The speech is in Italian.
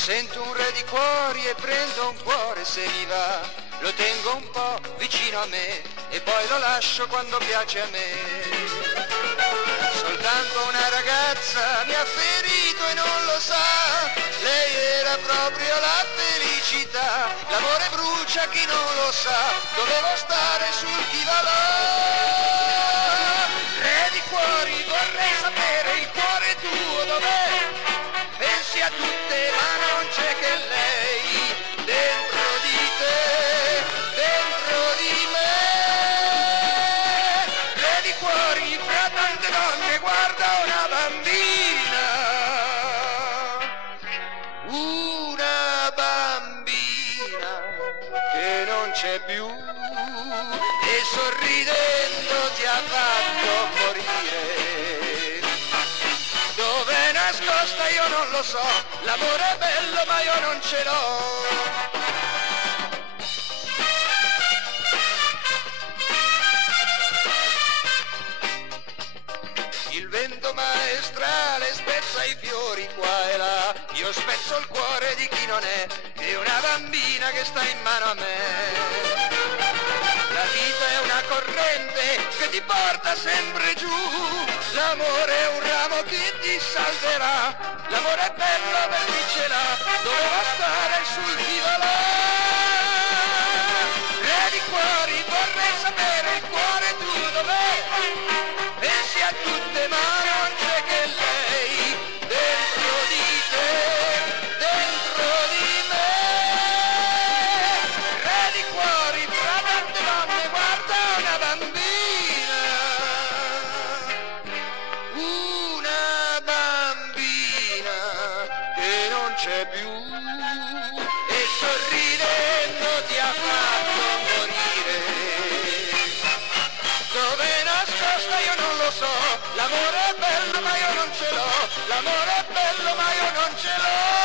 sento un re di cuori e prendo un cuore se mi va, lo tengo un po' vicino a me e poi lo lascio quando piace a me. Soltanto una ragazza mi ha ferito e non lo sa, lei era proprio la felicità, l'amore brucia chi non lo sa, dovevo stare sul chi va là. Re di cuori, vorrei sapere il cuore tuo dov'è, pensi a tutte ma non c'è che lei dentro di te, dentro di me. Re di cuori, fra tante donne guarda una bambina che non c'è più e sorridendo ti ha fatto morire. Dov'è nascosta io non lo so, l'amore è bello ma io non ce l'ho. Il vento maestrale spezza i fiori qua e là, io spezzo il cuore di chi non è, è una bambina che sta in mano a me. La vita è una corrente che ti porta sempre giù, l'amore è un ramo che ti salverà, l'amore è bello avercela, doveva stare sul chi va là. Re di cuori, vorrei sapere il cuore tu dov'è, pensi a tutte ma non c'è che lei dentro di te, dentro di me. Re di cuori, fra tante donne guarda una bambina che non c'è più e sorridendo ti ha fatto morire. Dov'è nascosta io non lo so, l'amore è bello ma io non ce l'ho, l'amore è bello ma io non ce l'ho.